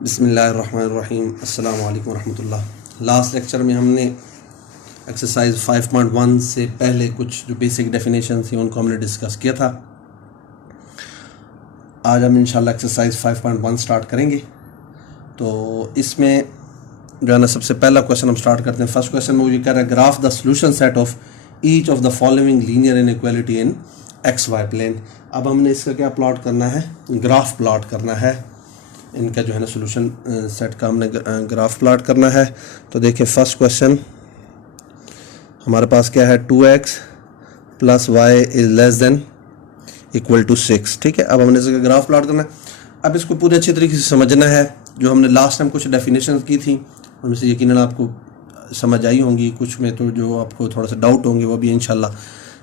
बिस्मिल्लाहिर्रहमानिर्रहीम अस्सलामु अलैकुम रहमतुल्लाह। लास्ट लेक्चर में हमने एक्सरसाइज 5.1 से पहले कुछ जो बेसिक डेफिनेशन थी उनको हमने डिस्कस किया था। आज हम इंशाल्लाह एक्सरसाइज 5.1 स्टार्ट करेंगे। तो इसमें जो है ना सबसे पहला क्वेश्चन हम स्टार्ट करते हैं। फर्स्ट क्वेश्चन में वो ये कह रहा है graph the solution set of each of the following linear inequality in X Y plane. अब हमने इसका क्या प्लॉट करना है, ग्राफ प्लॉट करना है। इनका जो है ना सोल्यूशन सेट का हमने ग्राफ प्लॉट करना है। तो देखिए फर्स्ट क्वेश्चन हमारे पास क्या है, 2x plus Y is less than equal to 6। ठीक है, अब हमने इसका ग्राफ प्लॉट करना है। अब इसको पूरे अच्छी तरीके से समझना है। जो हमने लास्ट टाइम कुछ डेफिनेशन की थी उनमें से यकीनन आपको समझ आई होंगी, कुछ में तो जो आपको थोड़ा सा डाउट होंगे वो भी इंशाल्लाह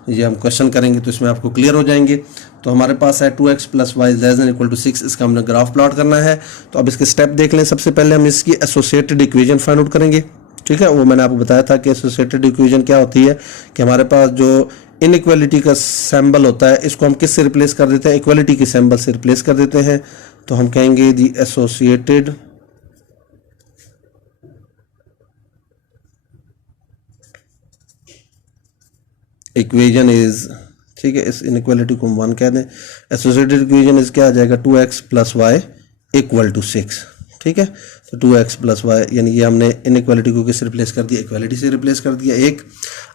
ये हम क्वेश्चन करेंगे तो इसमें आपको क्लियर हो जाएंगे। तो हमारे पास है 2x plus Y less than equal to 6, इसका हमने ग्राफ प्लॉट करना है। तो अब इसके स्टेप देख लें। सबसे पहले हम इसकी एसोसिएटेड इक्वेशन फाइंड आउट करेंगे। ठीक है, वो मैंने आपको बताया था कि एसोसिएटेड इक्वेशन क्या होती है कि हमारे पास जो इनइक्वालिटी का सिंबल होता है इसको हम किस से रिप्लेस कर देते हैं, इक्वालिटी के सिंबल से रिप्लेस कर देते हैं। तो हम कहेंगे दी एसोसिएटेड इक्वेशन इज, ठीक है, इस इनइक्वालिटी को हम 1 कह दें। एसोसिएटेड इक्वेशन इज क्या आ जाएगा, 2x plus Y equal to 6। ठीक है, तो 2x प्लस वाई यानी कि हमने इनइक्वालिटी को किससे रिप्लेस कर दिया, इक्वालिटी से रिप्लेस कर दिया एक।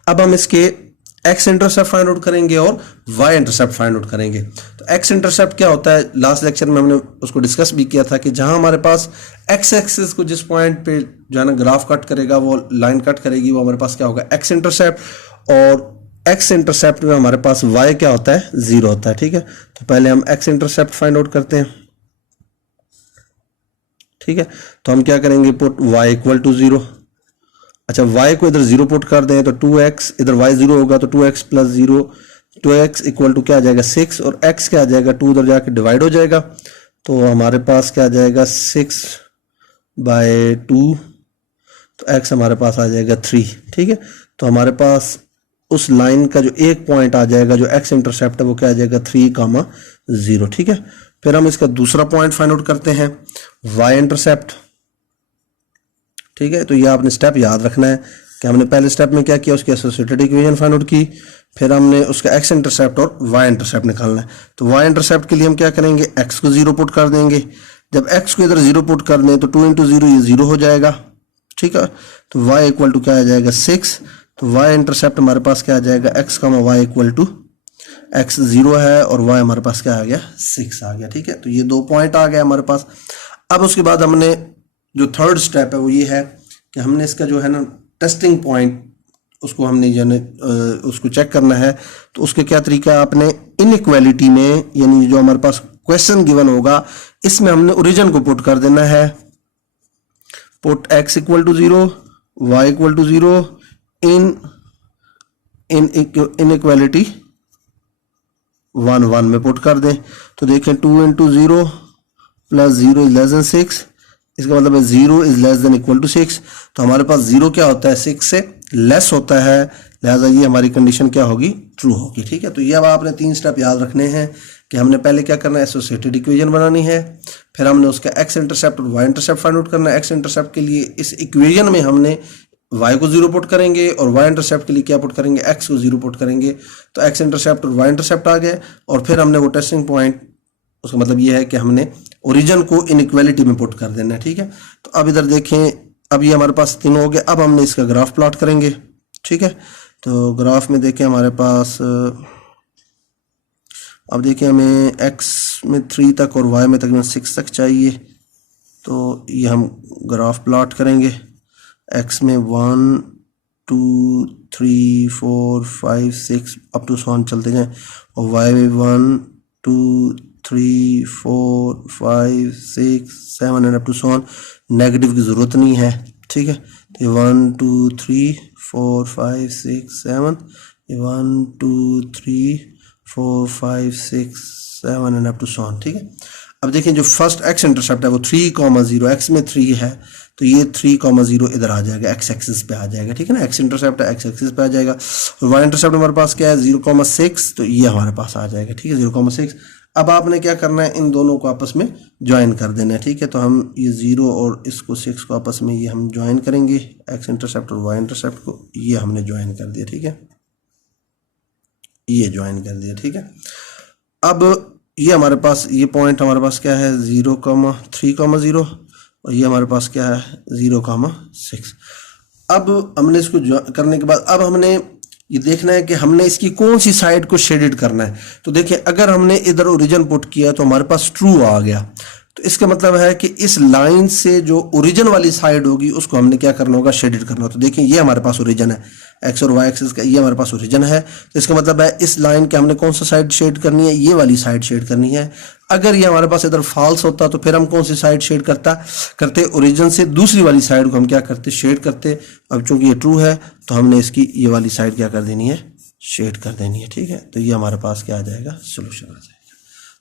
अब हम इसके x इंटरसेप्ट फाइंड आउट करेंगे और y इंटरसेप्ट फाइंड आउट करेंगे। तो x इंटरसेप्ट क्या होता है, लास्ट लेक्चर में हमने उसको डिस्कस भी किया था कि जहां हमारे पास x एक्सिस को जिस पॉइंट पे जो है ना ग्राफ कट करेगा, वो लाइन कट करेगी, वो हमारे पास क्या होगा, x इंटरसेप्ट। और x इंटरसेप्ट में हमारे पास y क्या होता है, 0 होता है। ठीक है, तो पहले हम x इंटरसेप्ट फाइंड आउट करते हैं। ठीक है, तो हम क्या करेंगे, पुट y इक्वल टू 0। अच्छा, y को इधर 0 पुट कर दें तो 2x, इधर y 0 होगा तो 2x plus 0, 2x equal to क्या आ जाएगा 6, और x क्या आ जाएगा 2 उधर जाके डिवाइड हो जाएगा। तो हमारे पास क्या आ जाएगा 6 बाय 2, तो x हमारे पास आ जाएगा 3। ठीक है, तो हमारे पास उस लाइन का जो एक पॉइंट आ जाएगा जो x इंटरसेप्ट है वो क्या आ जाएगा 3,0। ठीक है, फिर हम इसका दूसरा पॉइंट फाइंड आउट करते हैं, y इंटरसेप्ट। ठीक है, तो ये आपने स्टेप याद रखना है कि हमने पहले स्टेप में क्या किया, उसकी एसोसिएटेड इक्वेशन फाइंड आउट की, फिर हमने उसका x इंटरसेप्ट और y इंटरसेप्ट निकालना है। तो y इंटरसेप्ट के लिए हम क्या करेंगे, x को 0 पुट कर देंगे। जब x को इधर 0 पुट कर दें तो 2 इंटू 0 ये 0 हो जाएगा। ठीक है, तो y इक्वल टू क्या आ जाएगा 6। तो y इंटरसेप्ट हमारे पास क्या आ जाएगा, x का y इक्वल टू x 0 है और y हमारे पास क्या आ गया 6 आ गया। ठीक है, तो ये 2 पॉइंट आ गए हमारे पास। अब उसके बाद हमने जो थर्ड स्टेप है वो ये है कि हमने इसका जो है ना टेस्टिंग पॉइंट उसको हमने जो है उसको चेक करना है। तो उसके क्या तरीका है, आपने इनइक्वालिटी में यानी जो हमारे पास क्वेश्चन गिवन होगा इसमें हमने ओरिजिन को पुट कर देना है। Put x equal to 0, y equal to 0 inequality 1 1 में पुट कर दें। तो देखें 2 into 0 plus 0 is less than 6, इसका मतलब है 0 is less than equal to 6। तो हमारे पास 0 क्या होता है, 6 से लेस होता है, लिहाजा ये हमारी कंडीशन क्या होगी, ट्रू होगी। ठीक है, तो ये अब आपने 3 स्टेप याद रखने हैं कि हमने पहले क्या करना है, एसोसिएटेड इक्वेशन बनानी है, फिर हमने उसका x इंटरसेप्ट और y इंटरसेप्ट फाइंड आउट करना है। x इंटरसेप्ट के लिए इस इक्वेशन में हमने y को 0 पुट करेंगे और y इंटरसेप्ट के लिए क्या पुट करेंगे, x को 0 पुट करेंगे। तो x इंटरसेप्ट और y इंटरसेप्ट आ गए और फिर हमने वो टेस्टिंग पॉइंट, उसका मतलब ये है कि हमने ओरिजिन को इनइक्वालिटी में पुट कर देना है। ठीक है, तो अब इधर देखें, अब ये हमारे पास 3 हो गए। अब हमने इसका ग्राफ प्लॉट करेंगे। ठीक है, तो ग्राफ में देखें हमारे पास, अब देखिए हमें x में 3 तक और y में तकरीबन 6 तक चाहिए। तो ये हम ग्राफ प्लॉट करेंगे। x में 1 2 3 4 5 6 अप टू 7 चलते जाएं, और y में 1 2 3 4 5 6 7 एंड अप टू 7। नेगेटिव की ज़रूरत नहीं है। ठीक है, तो 1 2 3 4 5 6 7, 1 2 3 4 5 6 7 एंड अप टू 7। ठीक है, अब देखें जो फर्स्ट x इंटरसेप्ट है वो 3,0, x में 3 है तो ये 3,0 इधर आ जाएगा, x एक्सिस पे आ जाएगा। ठीक है ना, x इंटरसेप्ट है x एक्सिस पे आ जाएगा। और y इंटरसेप्ट हमारे पास क्या है 0,6, तो ये हमारे पास आ जाएगा। ठीक है, 0,6। अब आपने क्या करना है, इन दोनों को आपस में ज्वाइन कर देना है, ठीक है। तो हम ये 0 और इसको 6 को आपस में ये हम ज्वाइन करेंगे, एक्स इंटरसेप्ट और वाई इंटरसेप्ट को ये हमने ज्वाइन कर दिया, ठीक है, ये ज्वाइन कर दिया, ठीक है। अब ये हमारे पास ये पॉइंट हमारे पास क्या है 0,3,0 और ये हमारे पास क्या है 0,6। अब हमने इसको करने के बाद अब हमने ये देखना है कि हमने इसकी कौन सी साइड को शेडेड करना है। तो देखिए अगर हमने इधर ओरिजिन पुट किया तो हमारे पास ट्रू आ गया, तो इसका मतलब है कि इस लाइन से जो ओरिजिन वाली साइड होगी उसको हमने क्या करना होगा, शेडेड करना होगा। तो देखिए ये हमारे पास ओरिजिन है, एक्स और वाई एक्सिस का ये हमारे पास ओरिजिन है, तो इसका मतलब है इस लाइन के हमने कौन सा साइड शेड करनी है, ये वाली साइड शेड करनी है। अगर ये हमारे पास इधर फॉल्स होता तो फिर हम कौन सी साइड शेड करते ओरिजिन से दूसरी वाली साइड को हम क्या करते, शेड करते। अब चूंकि ये ट्रू है तो हमने इसकी ये वाली साइड क्या कर देनी है, शेड कर देनी है, ठीक है। तो ये हमारे पास क्या आ जाएगा, सोल्यूशन आ जाएगा।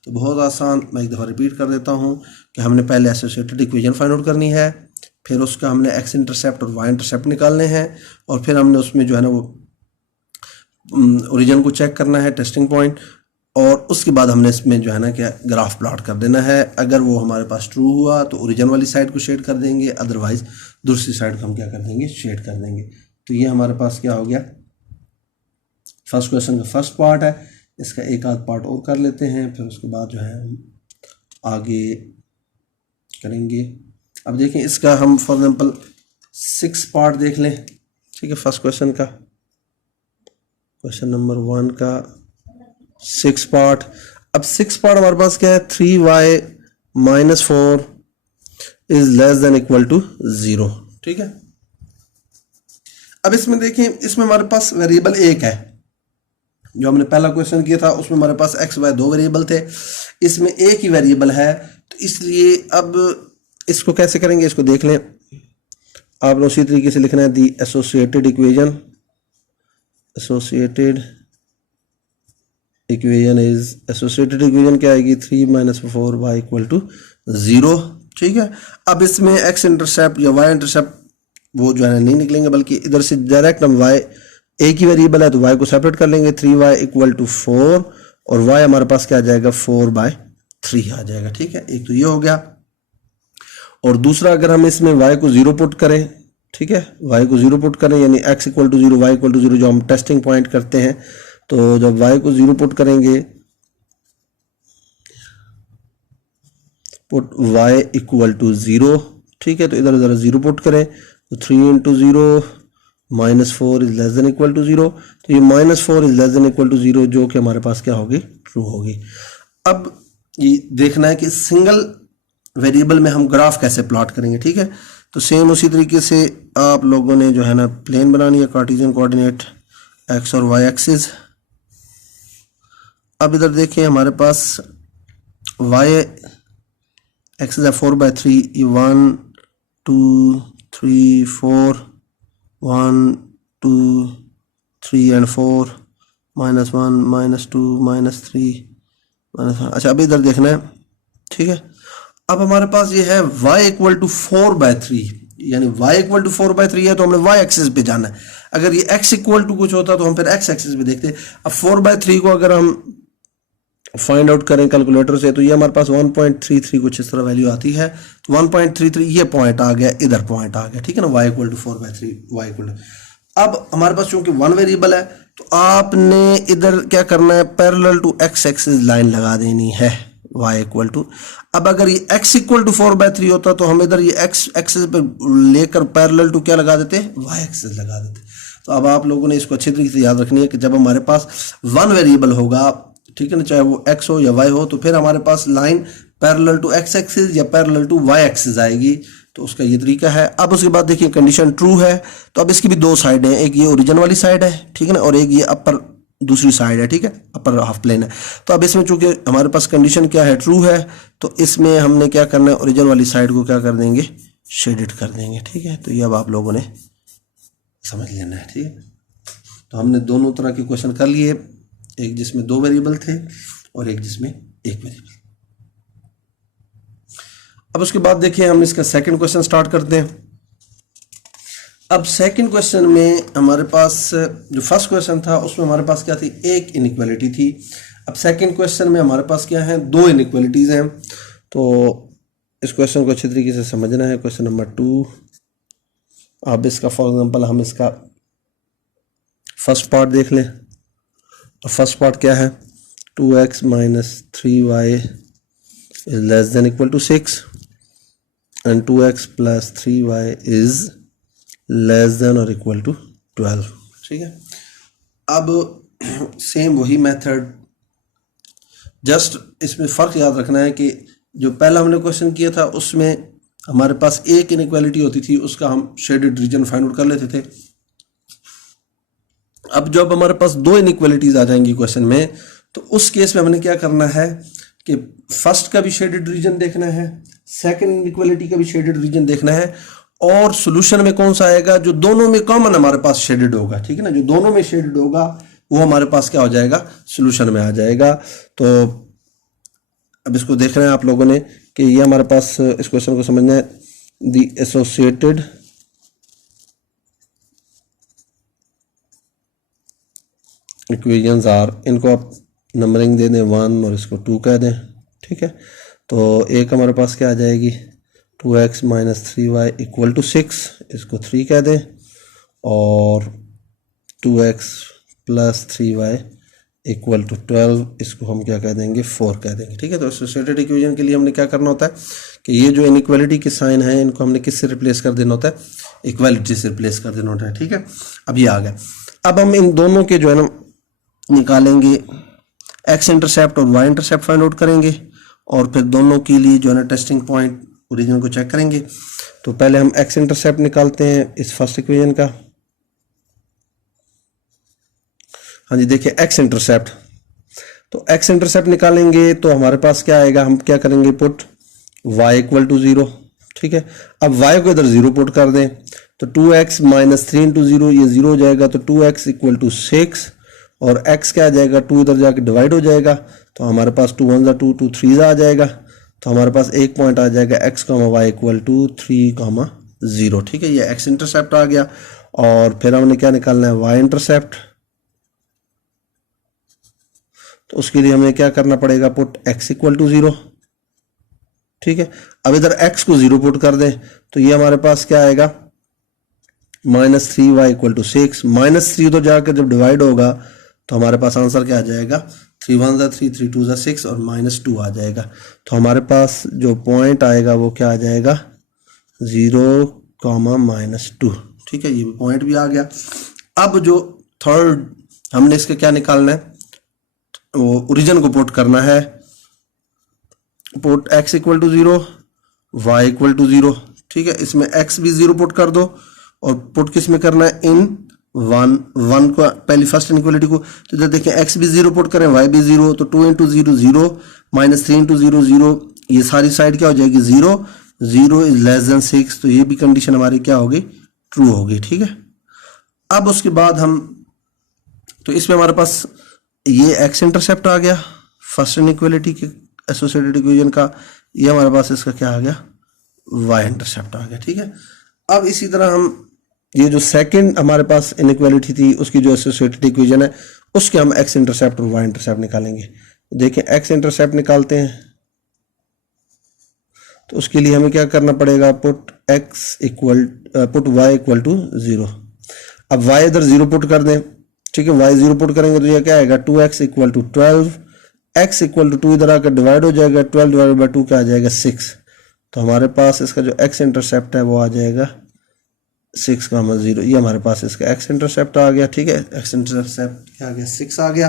तो बहुत आसान, मैं एक दफ़ा रिपीट कर देता हूँ कि हमने पहले एसोसिएटेड इक्वेशन फाइंड आउट करनी है, फिर उसका हमने एक्स इंटरसेप्ट और वाई इंटरसेप्ट निकालने हैं, और फिर हमने उसमें जो है ना वो ओरिजिन को चेक करना है, टेस्टिंग पॉइंट, और उसके बाद हमने इसमें जो है ना क्या ग्राफ प्लॉट कर देना है। अगर वो हमारे पास ट्रू हुआ तो ओरिजिन वाली साइड को शेड कर देंगे, अदरवाइज दूसरी साइड को हम क्या कर देंगे, शेड कर देंगे। तो ये हमारे पास क्या हो गया, फर्स्ट क्वेश्चन का फर्स्ट पार्ट है। इसका एक आध पार्ट और कर लेते हैं, फिर उसके बाद जो है हम आगे करेंगे। अब देखें इसका हम फॉर एग्जांपल 6 पार्ट देख लें, ठीक है। फर्स्ट क्वेश्चन का, क्वेश्चन नंबर 1 का 6 पार्ट। अब 6 पार्ट हमारे पास क्या है, 3y - 4 is less than equal to 0, ठीक है। अब इसमें देखें, इसमें हमारे पास वेरिएबल एक है, जो हमने पहला क्वेश्चन किया था उसमें हमारे पास एक्स वाई 2 वेरिएबल थे, इसमें एक ही वेरिएबल है। तो इसलिए अब इसको कैसे करेंगे, इसको देख लें। आपने उसी तरीके से लिखना है the associated equation, associated equation is, associated equation क्या आएगी, 3 - 4y = 0, ठीक है। अब इसमें एक्स इंटरसेप्ट या वाई इंटरसेप्ट वो जो है नहीं निकलेंगे, बल्कि इधर से डायरेक्ट हम y, एक ही वेरिएबल है तो y को सेपरेट कर लेंगे, 3y = 4 और y हमारे पास क्या आ जाएगा, 4/3 आ जाएगा, ठीक है। एक तो ये हो गया, और दूसरा अगर हम इसमें y को 0 पुट करें, ठीक है, y को 0 पुट करें यानी x = 0 y = 0 जो हम टेस्टिंग पॉइंट करते हैं, तो जब y को 0 पुट करेंगे, पुट y = 0, ठीक है, तो इधर उधर 0 पुट करें तो 3 × 0 -4 is less than equal to 0, तो ये -4 is less than equal to 0 जो कि हमारे पास क्या होगी, ट्रू होगी। अब ये देखना है कि सिंगल वेरिएबल में हम ग्राफ कैसे प्लॉट करेंगे, ठीक है। तो सेम उसी तरीके से आप लोगों ने जो है ना प्लेन बनानी है, कार्टेशियन कोऑर्डिनेट एक्स और वाई एक्सिस। अब इधर देखिए हमारे पास वाई एक्सिस है 4/3, 1 2 3 4, 1 2 3 एंड 4, -1 -2 -3 -1। अच्छा अब इधर देखना है, ठीक है। अब हमारे पास ये है y = 4/3, यानी y = 4/3 है तो हमने y एक्सिस पे जाना है। अगर ये x = कुछ होता तो हम फिर x एक्सिस पे देखते। अब 4/3 को अगर हम फाइंड आउट करें कैलकुलेटर से तो ये हमारे पास 1.33 कुछ इस तरह वैल्यू आती है। तो 1.33 ये पॉइंट आ गया, इधर पॉइंट आ गया, ठीक है ना, y = 4/3 y = अब हमारे पास चूंकि 1 वेरिएबल है तो आपने इधर क्या करना है, parallel to x axis line लगा देनी है, y = अब अगर ये x = 4/3 होता तो हम इधर ये x एक्सिस पे लेकर पैरेलल टू क्या लगा देते, y एक्सिस लगा देते। तो अब आप लोगों ने इसको अच्छी तरीके से याद रखनी है कि जब हमारे पास 1 वेरिएबल होगा, ठीक है ना, चाहे वो x हो या y हो, तो फिर हमारे पास line parallel to x axis या पैरेलल टू y एक्सिस आएगी। तो उसका ये तरीका है। अब उसके बाद देखिए कंडीशन ट्रू है तो अब इसकी भी 2 साइड हैं, एक ये ओरिजिन वाली साइड है, ठीक है ना, और एक ये अपर दूसरी साइड है, ठीक है, अपर हाफ प्लेन है। तो अब इसमें चूंकि हमारे पास कंडीशन क्या है, ट्रू है, तो इसमें हमने क्या करना है, ओरिजिन वाली साइड को क्या कर देंगे, शेडेड कर देंगे, ठीक है। तो ये अब आप लोगों ने समझ लेना है, ठीक है। तो हमने दोनों तरह के क्वेश्चन कर लिए, एक जिसमें 2 वेरिएबल थे और एक जिसमें 1 वेरिएबल। अब उसके बाद देखिए हम इसका सेकंड क्वेश्चन स्टार्ट करते हैं। अब सेकंड क्वेश्चन में हमारे पास जो फर्स्ट क्वेश्चन था उसमें हमारे पास क्या थी, एक इनइक्वालिटी थी। अब सेकंड क्वेश्चन में हमारे पास क्या है, दो इनइक्वालिटीज़ हैं, तो इस क्वेश्चन को अच्छी तरीके से समझना है। क्वेश्चन नंबर 2, अब इसका फॉर एग्जांपल हम इसका फर्स्ट पार्ट देख लें। और फर्स्ट पार्ट क्या है, 2x minus 3y is less than equal to 6 and 2x plus 3y is less than और इक्वल टू 12। ठीक है, अब सेम वही मेथड, जस्ट इसमें फ़र्क याद रखना है कि जो पहला हमने क्वेश्चन किया था उसमें हमारे पास एक इनइक्वालिटी होती थी, उसका हम शेडेड रीजन फाइंड आउट कर लेते थे। अब जब हमारे पास दो इनइक्वालिटीज आ जाएंगी क्वेश्चन में, तो उस केस में हमने क्या करना है कि फर्स्ट का भी शेडेड रीजन देखना है, सेकंड इनइक्वालिटी का भी शेडेड रीजन देखना है, और सॉल्यूशन में कौन सा आएगा जो दोनों में कॉमन हमारे पास शेडेड होगा। ठीक है ना, जो दोनों में शेडेड होगा वो हमारे पास क्या हो जाएगा, सॉल्यूशन में आ जाएगा। तो अब इसको देखना है आप लोगों ने कि ये हमारे पास इस क्वेश्चन को समझना है, द एसोसिएटेड इक्वेशंस आर, इनको आप नंबरिंग दे दें 1 और इसको 2 कह दें। ठीक है, तो एक हमारे पास क्या आ जाएगी, 2x minus 3y equal to 6, इसको 3 कह दें, और 2x plus 3y equal to 12, इसको हम क्या कह देंगे, 4 कह देंगे। ठीक है, तो एसोसिएटेड इक्वेशन के लिए हमने क्या करना होता है कि ये जो इनइक्वालिटी के साइन है इनको हमने किससे रिप्लेस कर देना होता है, इक्वालिटी से रिप्लेस कर देना होता है। ठीक है, अब ये आ गया। अब हम इन दोनों के जो है ना निकालेंगे, एक्स इंटरसेप्ट और वाई इंटरसेप्ट फाइंड आउट करेंगे, और फिर दोनों के लिए जो है ना टेस्टिंग पॉइंट ओरिजिन को चेक करेंगे। तो पहले हम एक्स इंटरसेप्ट निकालते हैं इस फर्स्ट इक्वेशन का। हाँ जी, देखिए एक्स इंटरसेप्ट, तो एक्स इंटरसेप्ट निकालेंगे तो हमारे पास क्या आएगा, हम क्या करेंगे, पुट y इक्वल टू 0। ठीक है, अब y को इधर 0 पुट कर दें, तो 2x माइनस 3 इंटू 0 ये 0 हो जाएगा, तो 2x इक्वल टू 6, और x क्या आ जाएगा, 2 इधर जाके डिवाइड हो जाएगा, तो हमारे पास 2 1 2 2 3 आ जाएगा, तो हमारे पास एक पॉइंट आ जाएगा x, y इक्वल टू 3, 0। ठीक है, ये x इंटरसेप्ट आ गया। और फिर हमने क्या निकालना है, y इंटरसेप्ट, तो उसके लिए हमें क्या करना पड़ेगा, पुट x इक्वल टू 0। ठीक है, अब इधर x को 0 पुट कर दें, तो ये हमारे पास क्या आएगा, minus 3y equal to 6, minus 3 तो जाकर जब डिवाइड होगा तो हमारे पास आंसर क्या आ जाएगा, 3 1 3 3 2 6 और -2 आ जाएगा। तो हमारे पास जो पॉइंट आएगा वो क्या आ जाएगा, 0, -2। ठीक है, ये भी पॉइंट भी आ गया। अब जो थर्ड हमने इसके क्या निकालना है, वो ओरिजिन को पुट करना है, put x equal to 0, y equal to 0। ठीक है, इसमें x भी 0 पुट कर दो, और पुट किस में करना है, इन 1 को, पहली फर्स्ट इनइक्वालिटी को। तो इधर देखें x भी 0 पुट करें, y भी 0, तो 2 इंटू 0 0, माइनस 3 इंटू 0 0, ये सारी साइड क्या हो जाएगी, 0 0 इज लेस देन 6, तो ये भी कंडीशन हमारी क्या होगी, ट्रू होगी। ठीक है, अब उसके बाद हम, तो इसमें हमारे पास ये x इंटरसेप्ट आ गया फर्स्ट इनइक्वालिटी के एसोसिएटेड इक्वेशन का, ये हमारे पास इसका क्या आ गया, y इंटरसेप्ट आ गया। ठीक है, अब इसी तरह हम ये जो सेकंड हमारे पास इनइक्वालिटी थी उसकी जो एसोसिएटेड इक्वेशन है उसके हम x इंटरसेप्ट और y इंटरसेप्ट निकालेंगे। तो देखें x इंटरसेप्ट निकालते हैं, तो उसके लिए हमें क्या करना पड़ेगा, पुट y इक्वल टू 0। अब y इधर 0 पुट कर दें। ठीक है, y 0 पुट करेंगे तो ये क्या आएगा, 2x equal to 12, x equal to 2 इधर आकर डिवाइड हो जाएगा, 12 डिवाइड बाई 2 क्या आ जाएगा, 6। तो हमारे पास इसका जो x इंटरसेप्ट है वो आ जाएगा 6, 0। ये हमारे पास इसका x इंटरसेप्ट आ गया। ठीक है, x इंटरसेप्ट क्या आ गया, 6 आ गया।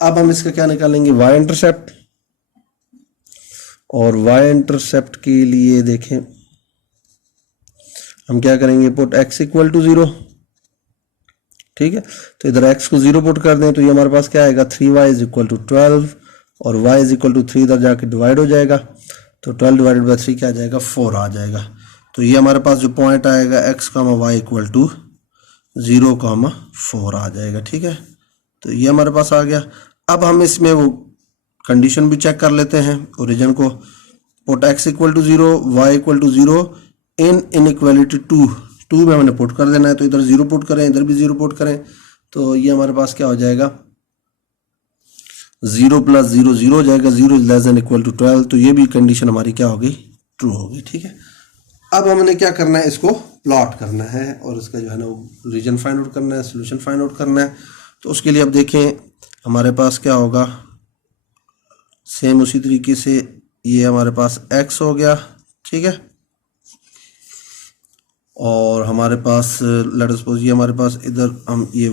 अब हम इसका क्या निकालेंगे, y इंटरसेप्ट, और y इंटरसेप्ट के लिए देखें हम क्या करेंगे, पुट x इक्वल टू 0। ठीक है, तो इधर x को 0 पुट कर दें, तो ये हमारे पास क्या आएगा, 3y इज इक्वल टू 12, और y इज इक्वल टू 3 इधर जाके डिवाइड हो जाएगा, तो 12 डिवाइडेड बाई 3 क्या आ जाएगा, 4 आ जाएगा। तो ये हमारे पास जो पॉइंट आएगा x, y इक्वल टू 0, 4 आ जाएगा। ठीक है, तो ये हमारे पास आ गया। अब हम इसमें वो कंडीशन भी चेक कर लेते हैं ओरिजिन को, put x equal to 0, y equal to 0 in inequality 2 में हमने पुट कर देना है, तो इधर 0 पुट करें, इधर भी 0 पुट करें, तो ये हमारे पास क्या हो जाएगा, 0 प्लस 0 0 हो जाएगा, 0 is less than equal to 12, तो ये भी कंडीशन हमारी क्या होगी, ट्रू होगी। ठीक है, अब हमने क्या करना है, इसको प्लॉट करना है और इसका जो है ना वो रीजन फाइंड आउट करना है, सोल्यूशन फाइंड आउट करना है। तो उसके लिए अब देखें हमारे पास क्या होगा, सेम उसी तरीके से ये हमारे पास x हो गया, ठीक है, और हमारे पास लेट अस सपोज ये हमारे पास इधर हम ये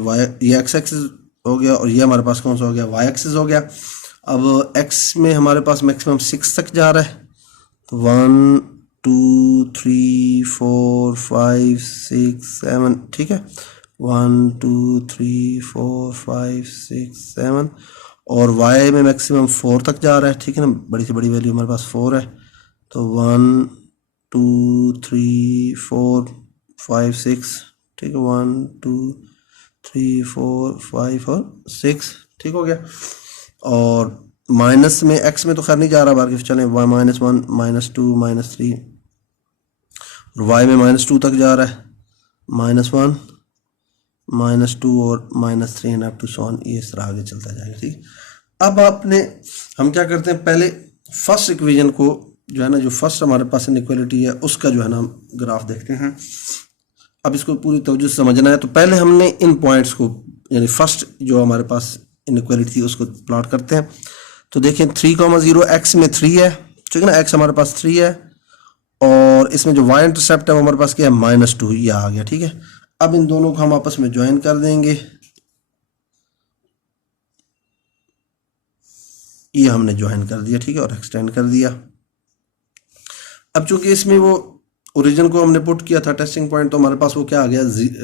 x एक्सिस हो गया और ये हमारे पास कौन सा हो गया, y एक्सिस हो गया। अब x में हमारे पास मैक्सिमम 6 तक जा रहा है, तो 1 2 3 4 5 6 7, ठीक है, 1 2 3 4 5 6 7, और y में मैक्सिमम 4 तक जा रहा है, ठीक है ना, बड़ी से बड़ी वैल्यू हमारे पास 4 है, तो 1 2 3 4 5 6, ठीक है, 1 2 3 4 5 और 6, ठीक हो गया। और माइनस में x में तो खैर नहीं जा रहा, बाकी चलें, -1 -2 -3, और y में -2 तक जा रहा है, -1 -2 और -3 and up to so on, ये इस तरह आगे चलता जाएगा। ठीक, अब हम क्या करते हैं, पहले फर्स्ट इक्वेशन को जो है ना, जो फर्स्ट हमारे पास इनइक्वालिटी है उसका जो है ना हम ग्राफ देखते हैं। अब इसको पूरी तवज्जो से समझना है, तो पहले हमने इन पॉइंट्स को, यानी फर्स्ट जो हमारे पास इनइक्वालिटी थी उसको प्लॉट करते हैं। तो देखें 3,0 x में 3 है, ठीक है ना, x हमारे पास 3 है, और इसमें जो y इंटरसेप्ट है वो हमारे पास क्या है, -2, ये आ गया। ठीक है, अब इन दोनों को हम आपस में ज्वाइन कर देंगे, ये हमने ज्वाइन कर दिया, ठीक है, और एक्सटेंड कर दिया। अब चूंकि इसमें वो ओरिजिन को हमने पुट किया था टेस्टिंग पॉइंट, तो हमारे पास वो क्या आ गया,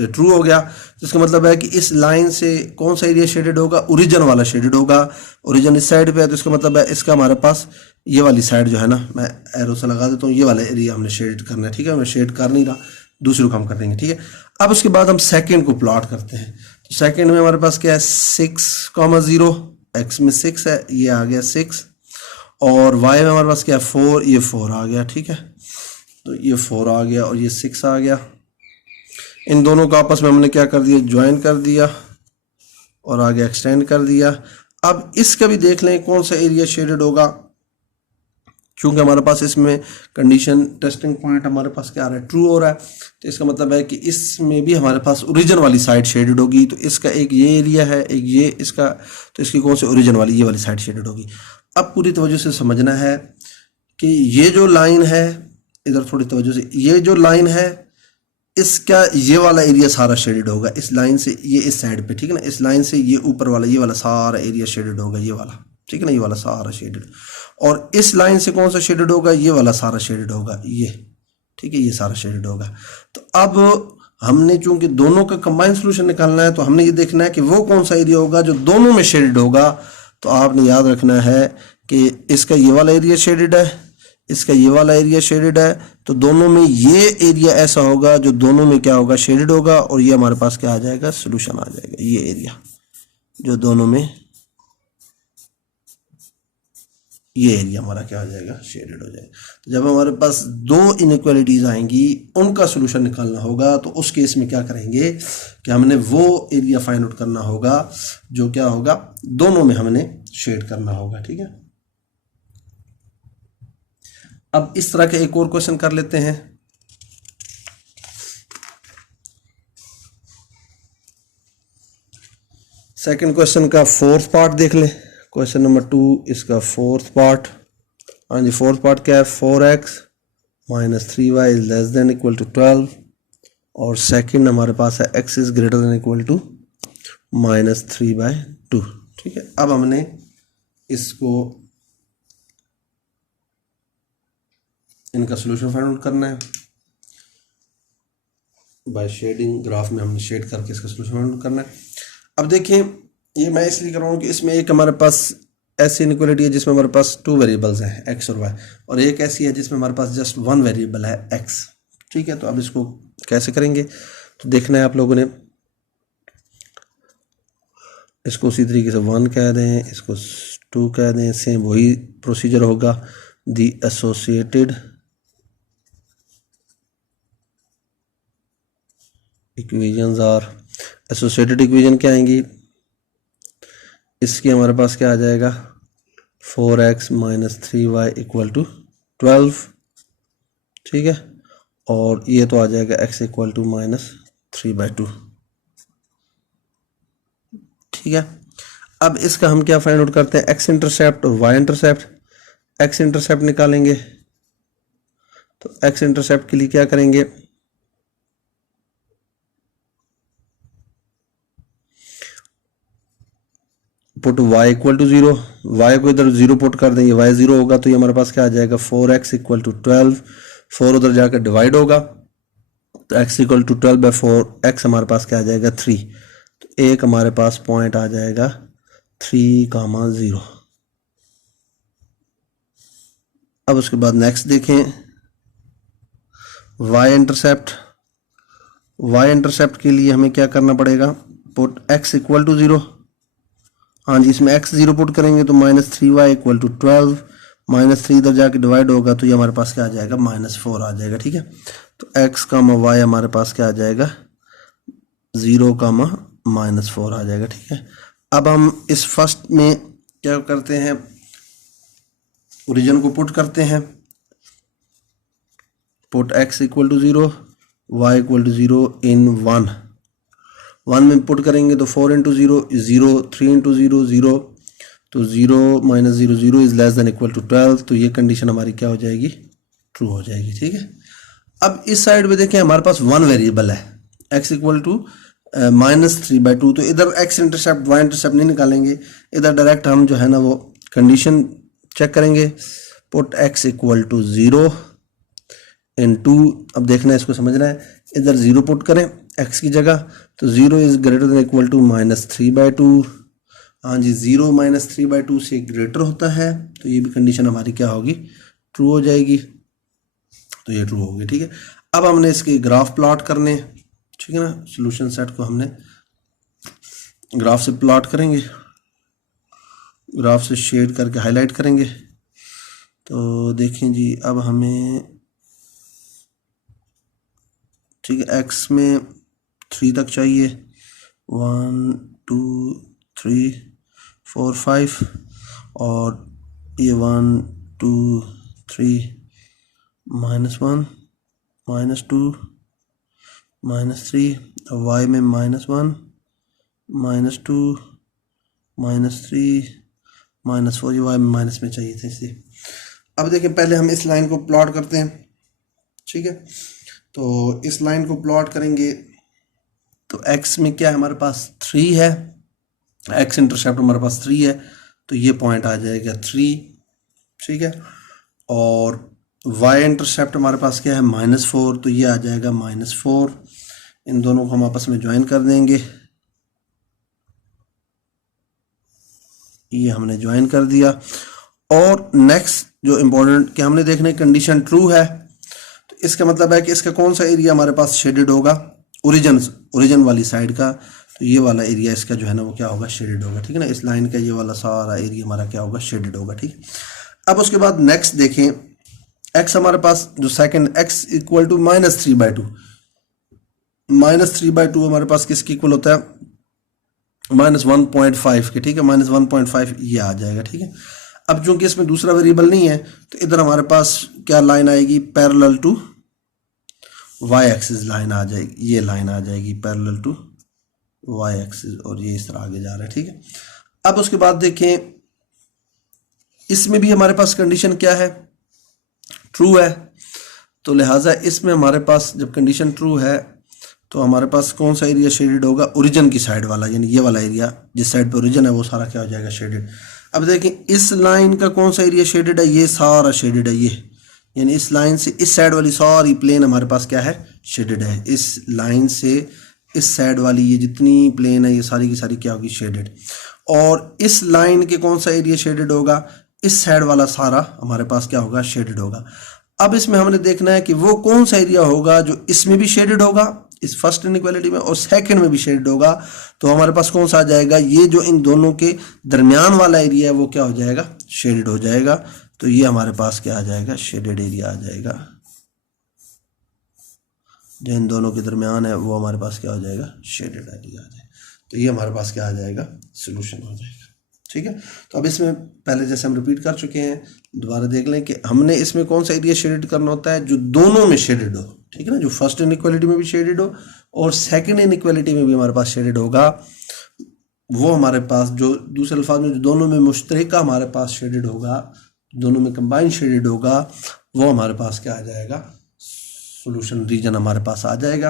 ट्रू हो गया। जिसका मतलब है कि इस लाइन से कौन सा एरिया शेडेड होगा, ओरिजिन वाला शेडेड होगा। ओरिजिन इस साइड पे है, तो इसका मतलब है इसका हमारे पास ये वाली साइड जो है ना, मैं एरो से लगा देता हूँ, ये वाला एरिया हमने शेड करना है। ठीक है, मैं शेड कर नहीं रहा, दूसरे को हम कर देंगे। ठीक है, अब उसके बाद हम सेकेंड को प्लॉट करते हैं। तो सेकेंड में हमारे पास क्या है, 6,0, x में 6 है, ये आ गया 6, और y में हमारे पास क्या है 4, ये 4 आ गया। ठीक है, तो ये 4 आ गया और ये 6 आ गया। इन दोनों को आपस में हमने क्या कर दिया, ज्वाइन कर दिया और आगे एक्सटेंड कर दिया। अब इसका भी देख लें कौन सा एरिया शेडेड होगा, क्योंकि हमारे पास इसमें कंडीशन टेस्टिंग पॉइंट हमारे पास क्या आ रहा है, ट्रू हो रहा है, तो इसका मतलब है कि इसमें भी हमारे पास ओरिजिन वाली साइड शेडेड होगी। तो इसका एक ये एरिया है, एक ये इसका, तो इसकी कौन सी ओरिजिन वाली, ये वाली साइड शेडेड होगी। अब पूरी तवज्जो से समझना है कि ये जो लाइन है, इधर थोड़ी तवज्जो से, ये जो लाइन है इसका ये वाला एरिया सारा शेडेड होगा, इस लाइन से ये इस साइड पे, ठीक है ना, इस लाइन से ये ऊपर वाला ये वाला सारा एरिया शेडेड होगा, ये वाला, ठीक है ना, ये वाला सारा शेडेड। और इस लाइन से कौन सा शेडेड होगा, ये वाला सारा शेडेड होगा, ये, ठीक है, ये सारा शेडेड होगा। तो अब हमने चूंकि दोनों का कंबाइंड सोल्यूशन निकालना है, तो हमने ये देखना है कि वो कौन सा एरिया होगा जो दोनों में शेडेड होगा। तो आपने याद रखना है कि इसका ये वाला एरिया शेडेड है, इसका ये वाला एरिया शेडेड है, तो दोनों में ये एरिया ऐसा होगा जो दोनों में क्या होगा, शेडेड होगा, और ये हमारे पास क्या आ जाएगा, सोल्यूशन आ जाएगा। ये एरिया जो दोनों में, ये एरिया हमारा क्या हो जाएगा, शेडेड हो जाएगा। तो जब हमारे पास दो इनइक्वालिटीज आएंगी, उनका सोल्यूशन निकालना होगा, तो उस केस में क्या करेंगे कि हमने वो एरिया फाइंड आउट करना होगा जो क्या होगा, दोनों में हमने शेड करना होगा। ठीक है, अब इस तरह के एक और क्वेश्चन कर लेते हैं। सेकंड क्वेश्चन का फोर्थ पार्ट देख लें, क्वेश्चन नंबर 2, इसका फोर्थ पार्ट। हाँ जी, फोर्थ पार्ट क्या है, 4x - 3y is less than equal to 12, और सेकंड हमारे पास है x is greater than equal to -3/2। ठीक है, अब हमने इसको, इनका सोल्यूशन फाइंड आउट करना है बाय शेडिंग। ग्राफ में हमने शेड करके इसका सोल्यूशन फाइंड आउट करना है। अब देखिए, ये मैं इसलिए कर रहा हूँ कि इसमें एक हमारे पास ऐसी इनइक्वालिटी है जिसमें हमारे पास 2 वेरिएबल्स हैं, x और y, और एक ऐसी है जिसमें हमारे पास जस्ट 1 वेरिएबल है, x। ठीक है, तो अब इसको कैसे करेंगे, तो देखना है आप लोगों ने, इसको उसी तरीके से 1 कह दें, इसको 2 कह दें, सेम वही प्रोसीजर होगा। The associated equations are, associated equation क्या आएंगी, इसकी हमारे पास क्या आ जाएगा 4x minus 3y equal to 12, ठीक है। और ये तो आ जाएगा x इक्वल टू -3/2, ठीक है। अब इसका हम क्या फाइंड आउट करते हैं, x इंटरसेप्ट और y इंटरसेप्ट। x इंटरसेप्ट निकालेंगे तो x इंटरसेप्ट के लिए क्या करेंगे, put y equal to 0, y को इधर 0 पुट कर देंगे, y 0 होगा तो ये हमारे पास क्या आ जाएगा 4x इक्वल टू 12, 4 उधर जाकर डिवाइड होगा तो x इक्वल टू 12/4, x हमारे पास क्या आ जाएगा 3, तो एक हमारे पास पॉइंट आ जाएगा 3,0। अब उसके बाद नेक्स्ट देखें y इंटरसेप्ट। y इंटरसेप्ट के लिए हमें क्या करना पड़ेगा, पुट x इक्वल टू 0, हाँ जी इसमें x 0 पुट करेंगे तो -3y इक्वल टू 12, -3 इधर जाके डिवाइड होगा तो ये हमारे पास क्या आ जाएगा -4 आ जाएगा, ठीक है। तो x कामा y हमारे पास क्या आ जाएगा 0 कामा -4 आ जाएगा, ठीक है। अब हम इस फर्स्ट में क्या करते हैं, ओरिजिन को पुट करते हैं, put x equal to 0, y equal to 0 in 1 में पुट करेंगे तो 4 इंटू 0 0, 3 इंटू 0 0, तो 0 minus 0 0 is less than equal to 12, तो ये कंडीशन हमारी क्या हो जाएगी ट्रू हो जाएगी, ठीक है। अब इस साइड में देखें हमारे पास 1 वेरिएबल है x इक्वल टू -3/2, तो इधर x इंटरसेप्ट y इंटरसेप्ट नहीं निकालेंगे, इधर डायरेक्ट हम जो है ना वो कंडीशन चेक करेंगे, पुट x इक्वल टू 0 इन 2, अब देखना है इसको समझना है, इधर 0 पुट करें x की जगह तो 0 is greater than equal to -3/2, हाँ जी 0 -3/2 से ग्रेटर होता है तो ये भी कंडीशन हमारी क्या होगी ट्रू हो जाएगी, तो ये ट्रू होगी, ठीक है। अब हमने इसके ग्राफ प्लॉट करने, ठीक है ना, सॉल्यूशन सेट को हमने ग्राफ से प्लॉट करेंगे, ग्राफ से शेड करके हाईलाइट करेंगे। तो देखें जी अब हमें, ठीक है, x में 3 तक चाहिए, 1 2 3 4 5, और ये 1 2 3 -1 -2 -3, y में -1 -2 -3 -4, ये y में माइनस में चाहिए थे इसे। अब देखें पहले हम इस लाइन को प्लॉट करते हैं, ठीक है। तो इस लाइन को प्लॉट करेंगे तो x में क्या है हमारे पास 3 है, x इंटरसेप्ट हमारे पास 3 है तो ये पॉइंट आ जाएगा 3, ठीक है। और y इंटरसेप्ट हमारे पास क्या है -4, तो ये आ जाएगा -4, इन दोनों को हम आपस में ज्वाइन कर देंगे, ये हमने ज्वाइन कर दिया। और नेक्स्ट जो इम्पोर्टेंट कि हमने देखना है कंडीशन ट्रू है, तो इसका मतलब है कि इसका कौन सा एरिया हमारे पास शेडेड होगा, ओरिजिन वाली साइड का, तो ये वाला एरिया इसका जो है ना वो क्या होगा शेडेड होगा, ठीक है ना, इस लाइन का ये वाला सारा एरिया हमारा क्या होगा शेडेड होगा, ठीक है। अब उसके बाद नेक्स्ट देखें, x हमारे पास जो सेकंड x इक्वल टू -3/2, -3/2 हमारे पास किसके इक्वल होता है -1.5 के, ठीक है, -1.5 ये आ जाएगा, ठीक है। अब चूंकि इसमें दूसरा वेरिएबल नहीं है तो इधर हमारे पास क्या लाइन आएगी parallel to y axis line आ जाएगी, ये लाइन आ जाएगी पैरेलल टू y एक्सिस, और ये इस तरह आगे जा रहा है, ठीक है। अब उसके बाद देखें इसमें भी हमारे पास कंडीशन क्या है ट्रू है, तो लिहाजा इसमें हमारे पास जब कंडीशन ट्रू है तो हमारे पास कौन सा एरिया शेडेड होगा ओरिजिन की साइड वाला, यानी ये वाला एरिया जिस साइड पे ओरिजिन है वो सारा क्या हो जाएगा शेडेड। अब देखें इस लाइन का कौन सा एरिया शेडेड है, ये सारा शेडेड है, ये यानी इस लाइन से इस साइड वाली सारी प्लेन हमारे पास क्या है शेडेड है, इस लाइन से इस साइड वाली ये जितनी प्लेन है ये सारी की सारी क्या होगी शेडेड। और इस लाइन के कौन सा एरिया शेडेड होगा, इस साइड वाला सारा हमारे पास क्या होगा शेडेड होगा। अब इसमें हमने देखना है कि वो कौन सा एरिया होगा जो इसमें भी शेडेड होगा, इस फर्स्ट इनइक्वालिटी में, और सेकंड में भी शेडेड होगा, तो हमारे पास कौन सा आ जाएगा, ये जो इन दोनों के दरमियान वाला एरिया है वो क्या हो जाएगा शेडेड हो जाएगा, तो ये हमारे पास क्या आ जाएगा शेडेड एरिया आ जाएगा, जो इन दोनों के दरमियान है वो हमारे पास क्या हो जाएगा शेडेड एरिया आ जाएगा, तो ये हमारे पास क्या आ जाएगा सोल्यूशन हो जाएगा। ठीक है। तो अब इसमें पहले जैसे हम रिपीट कर चुके हैं, दोबारा देख लें कि हमने इसमें कौन सा एरिया शेडेड करना होता है, जो दोनों में शेडेड हो, ठीक है ना, जो फर्स्ट इनइक्वालिटी में भी शेडेड हो और सेकंड इनइक्वालिटी में भी हमारे पास शेडेड होगा, वो हमारे पास जो दूसरे अल्फाज में जो दोनों में मुश्तरका हमारे पास शेडेड होगा, दोनों में कंबाइंड शेडेड होगा, वो हमारे पास क्या आ जाएगा, सॉल्यूशन रीजन हमारे पास आ जाएगा।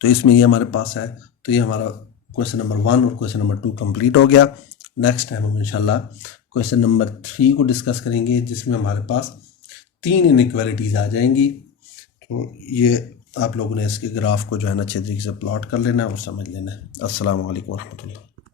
तो इसमें ये हमारे पास है। तो ये हमारा क्वेश्चन नंबर 1 और क्वेश्चन नंबर 2 कंप्लीट हो गया। नेक्स्ट टाइम हम इंशाल्लाह क्वेश्चन नंबर 3 को डिस्कस करेंगे, जिसमें हमारे पास 3 इनइक्वालिटीज़ आ जाएंगी। तो ये आप लोगों ने इसके ग्राफ को जो है ना अच्छे तरीके से प्लॉट कर लेना है और समझ लेना है। अस्सलाम वालेकुम रहमतुल्लाह।